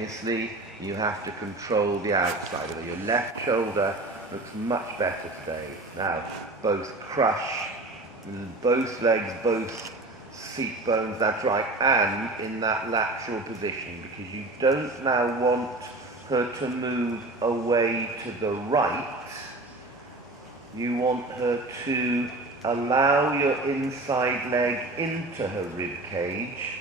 Obviously, you have to control the outside of it. Your left shoulder looks much better today. Now, both crush, both legs, both seat bones, that's right, and in that lateral position, because you don't now want her to move away to the right. You want her to allow your inside leg into her rib cage,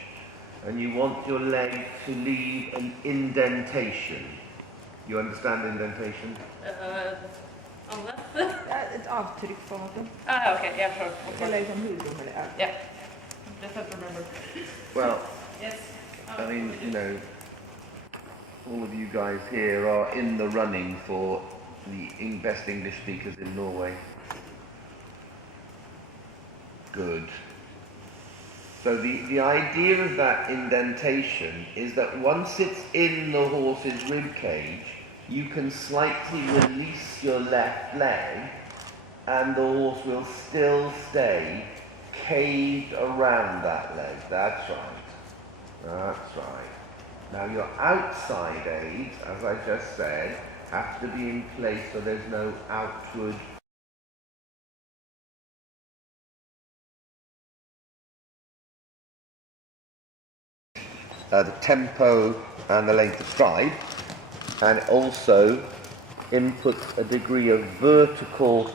and you want your leg to leave an indentation. You understand indentation? Ett avtryck från den. Okay, yeah, sure. Eller som hudrum eller Yeah, just have to remember. Well, Yes. I mean, you know, all of you guys here are in the running for the best English speakers in Norway. Good. So the idea of that indentation is that once it's in the horse's rib cage, you can slightly release your left leg and the horse will still stay caged around that leg. That's right. That's right. Now your outside aids, as I just said, have to be in place so there's no outward the tempo and the length of stride, and also inputs a degree of vertical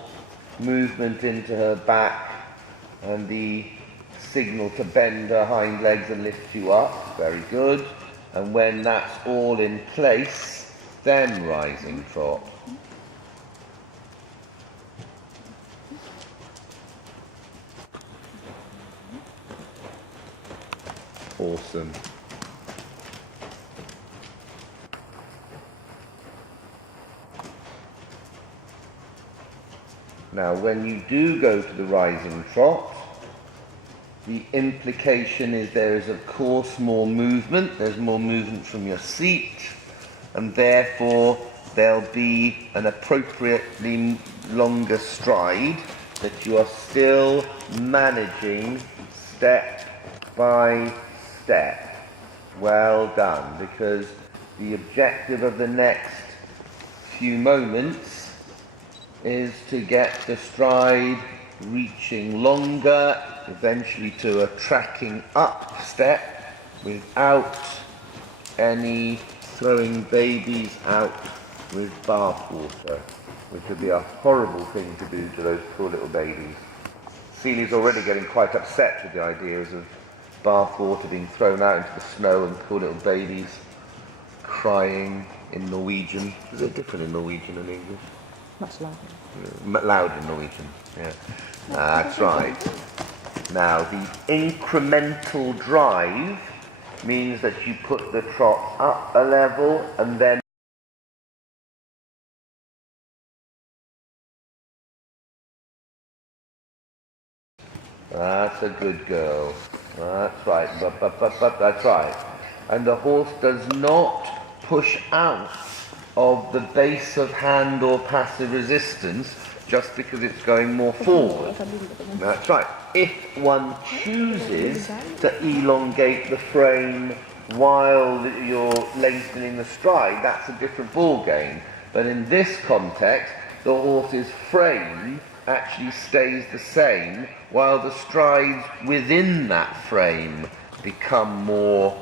movement into her back and the signal to bend her hind legs and lift you up. Very good. And when that's all in place, then rising trot. Awesome. Now, when you do go to the rising trot, the implication is there is, of course, more movement. There's more movement from your seat, and therefore there'll be an appropriately longer stride that you are still managing step by step. Well done, because the objective of the next few moments is to get the stride reaching longer, eventually to a tracking up step without any throwing babies out with bath water, which would be a horrible thing to do to those poor little babies. Celia's already getting quite upset with the ideas of bath water being thrown out into the snow and poor little babies crying in Norwegian. Is it different in Norwegian and English? Much louder. Loud in Norwegian, yeah. That's right. Now, the incremental drive means that you put the trot up a level and then that's a good girl. That's right. That's right. And the horse does not push out of the base of hand or passive resistance just because it's going more forward. That's right. If one chooses to elongate the frame while you're lengthening the stride, that's a different ball game. But in this context, the horse's frame actually stays the same while the strides within that frame become more